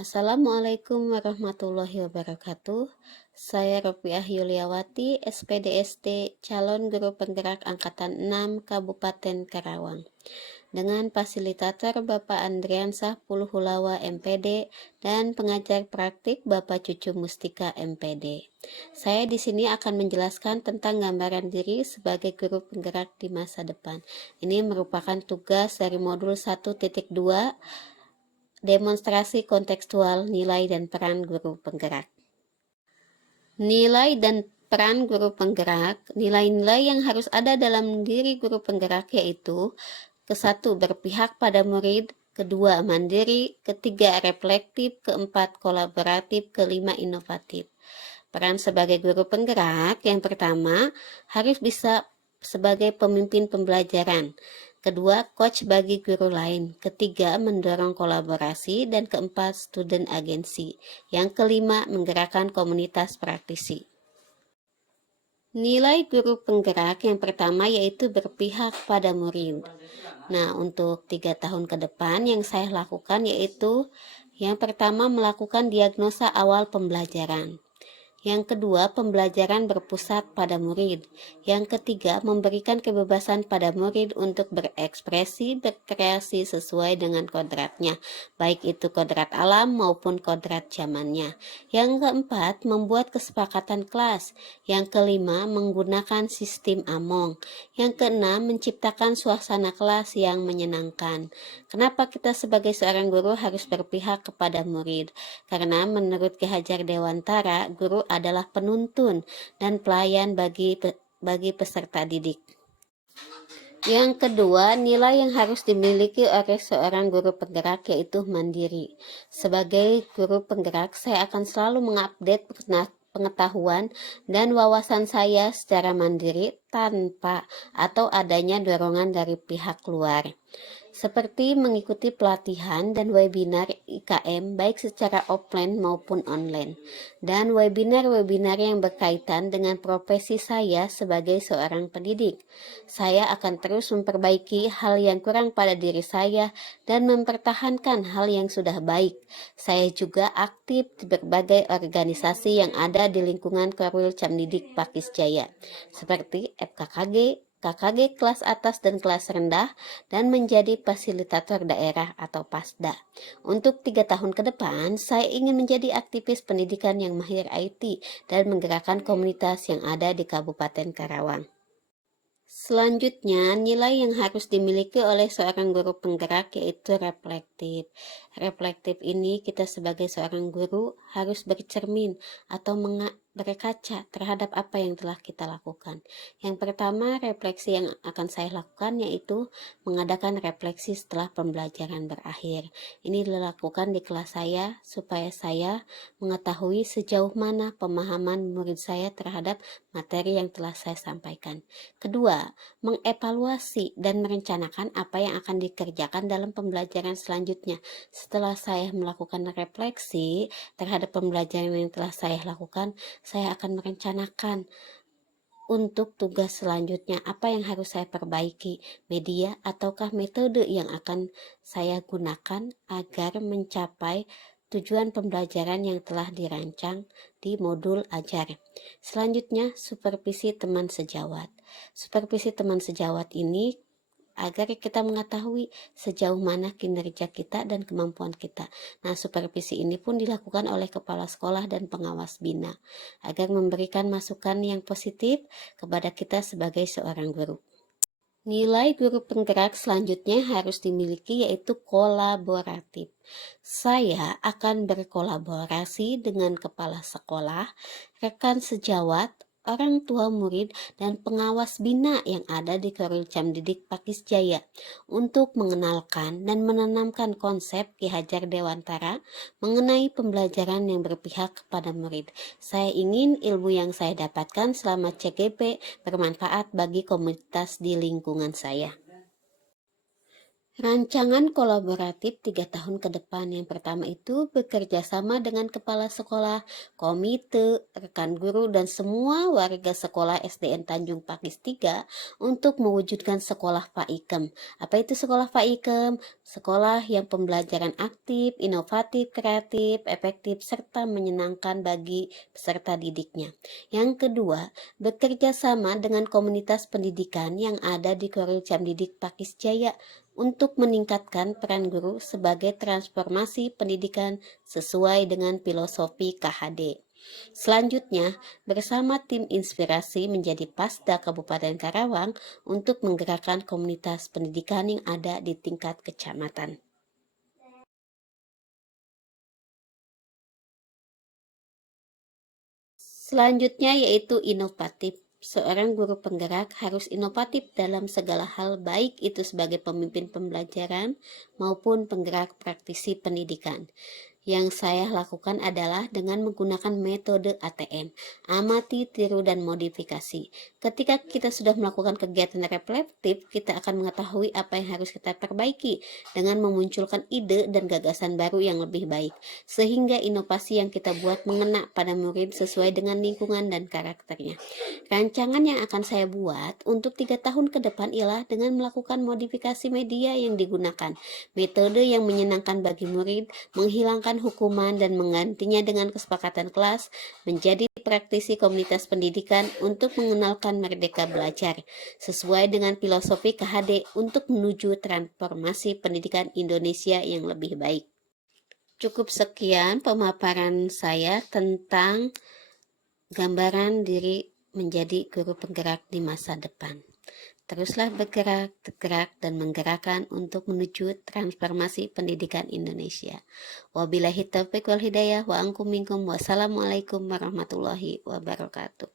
Assalamualaikum warahmatullahi wabarakatuh. Saya Ropiah Yuliawati, SPDST, calon guru penggerak Angkatan 6 Kabupaten Karawang. Dengan fasilitator Bapak Andriansah Puluhulawa MPD dan pengajar praktik Bapak Cucu Mustika MPD. Saya di sini akan menjelaskan tentang gambaran diri sebagai guru penggerak di masa depan. Ini merupakan tugas dari modul 1.2 demonstrasi kontekstual nilai dan peran guru penggerak. Nilai dan peran guru penggerak, nilai-nilai yang harus ada dalam diri guru penggerak yaitu ke-1 berpihak pada murid, kedua mandiri, ketiga reflektif, keempat kolaboratif, kelima inovatif. Peran sebagai guru penggerak yang pertama harus bisa sebagai pemimpin pembelajaran. Kedua, coach bagi guru lain. Ketiga, mendorong kolaborasi. Dan keempat, student agency. Yang kelima, menggerakkan komunitas praktisi. Nilai guru penggerak yang pertama yaitu berpihak pada murid. Nah, untuk 3 tahun ke depan yang saya lakukan yaitu yang pertama melakukan diagnosa awal pembelajaran. Yang kedua, pembelajaran berpusat pada murid. Yang ketiga, memberikan kebebasan pada murid untuk berekspresi, berkreasi sesuai dengan kodratnya, baik itu kodrat alam maupun kodrat zamannya. Yang keempat, membuat kesepakatan kelas. Yang kelima, menggunakan sistem Among. Yang keenam, menciptakan suasana kelas yang menyenangkan. Kenapa kita sebagai seorang guru harus berpihak kepada murid? Karena menurut Ki Hajar Dewantara, guru adalah penuntun dan pelayan bagi peserta didik. Yang kedua, nilai yang harus dimiliki oleh seorang guru penggerak yaitu mandiri. Sebagai guru penggerak, saya akan selalu mengupdate pengetahuan dan wawasan saya secara mandiri tanpa atau adanya dorongan dari pihak luar. Seperti mengikuti pelatihan dan webinar IKM baik secara offline maupun online, dan webinar-webinar yang berkaitan dengan profesi saya sebagai seorang pendidik. Saya akan terus memperbaiki hal yang kurang pada diri saya dan mempertahankan hal yang sudah baik. Saya juga aktif di berbagai organisasi yang ada di lingkungan Korwil Camdidik Pakis Jaya, seperti FKKG, KKG kelas atas dan kelas rendah, dan menjadi fasilitator daerah atau PASDA. Untuk 3 tahun ke depan, saya ingin menjadi aktivis pendidikan yang mahir IT dan menggerakkan komunitas yang ada di Kabupaten Karawang. Selanjutnya, nilai yang harus dimiliki oleh seorang guru penggerak yaitu reflektif. Reflektif ini kita sebagai seorang guru harus bercermin atau berkaca terhadap apa yang telah kita lakukan. Yang pertama, refleksi yang akan saya lakukan yaitu mengadakan refleksi setelah pembelajaran berakhir. Ini dilakukan di kelas saya supaya saya mengetahui sejauh mana pemahaman murid saya terhadap materi yang telah saya sampaikan. Kedua, mengevaluasi dan merencanakan apa yang akan dikerjakan dalam pembelajaran selanjutnya. Setelah saya melakukan refleksi terhadap pembelajaran yang telah saya lakukan, saya akan merencanakan untuk tugas selanjutnya apa yang harus saya perbaiki, media ataukah metode yang akan saya gunakan agar mencapai tujuan pembelajaran yang telah dirancang di modul ajar. Selanjutnya, supervisi teman sejawat. Supervisi teman sejawat ini agar kita mengetahui sejauh mana kinerja kita dan kemampuan kita. Nah, supervisi ini pun dilakukan oleh kepala sekolah dan pengawas bina agar memberikan masukan yang positif kepada kita sebagai seorang guru. Nilai guru penggerak selanjutnya harus dimiliki yaitu kolaboratif. Saya akan berkolaborasi dengan kepala sekolah, rekan sejawat, orang tua murid, dan pengawas bina yang ada di Korwil Camdidik Pakis Jaya untuk mengenalkan dan menanamkan konsep Ki Hajar Dewantara mengenai pembelajaran yang berpihak kepada murid. Saya ingin ilmu yang saya dapatkan selama CGP bermanfaat bagi komunitas di lingkungan saya. Rancangan kolaboratif 3 tahun ke depan yang pertama itu bekerja sama dengan kepala sekolah, komite, rekan guru, dan semua warga sekolah SDN Tanjung Pakis 3 untuk mewujudkan sekolah Pak Ikem. Apa itu sekolah Pak Ikem? Sekolah yang pembelajaran aktif, inovatif, kreatif, efektif, serta menyenangkan bagi peserta didiknya. Yang kedua, bekerja sama dengan komunitas pendidikan yang ada di Koril Camdidik Pakis Jaya untuk meningkatkan peran guru sebagai transformasi pendidikan sesuai dengan filosofi KHD. Selanjutnya, bersama tim inspirasi menjadi Pasda Kabupaten Karawang untuk menggerakkan komunitas pendidikan yang ada di tingkat kecamatan. Selanjutnya yaitu inovatif. Seorang guru penggerak harus inovatif dalam segala hal, baik itu sebagai pemimpin pembelajaran maupun penggerak praktisi pendidikan. Yang saya lakukan adalah dengan menggunakan metode ATM, amati, tiru, dan modifikasi. Ketika kita sudah melakukan kegiatan reflektif, kita akan mengetahui apa yang harus kita perbaiki dengan memunculkan ide dan gagasan baru yang lebih baik, sehingga inovasi yang kita buat mengena pada murid sesuai dengan lingkungan dan karakternya. Rancangan yang akan saya buat untuk 3 tahun ke depan ialah dengan melakukan modifikasi media yang digunakan, metode yang menyenangkan bagi murid, menghilangkan hukuman dan menggantinya dengan kesepakatan kelas, menjadi praktisi komunitas pendidikan untuk mengenalkan merdeka belajar, sesuai dengan filosofi KHD untuk menuju transformasi pendidikan Indonesia yang lebih baik. Cukup sekian pemaparan saya tentang gambaran diri menjadi guru penggerak di masa depan. Teruslah bergerak, tergerak, dan menggerakkan untuk menuju transformasi pendidikan Indonesia. Wabillahi taufiq wal hidayah wa ankum minkum. Wassalamualaikum warahmatullahi wabarakatuh.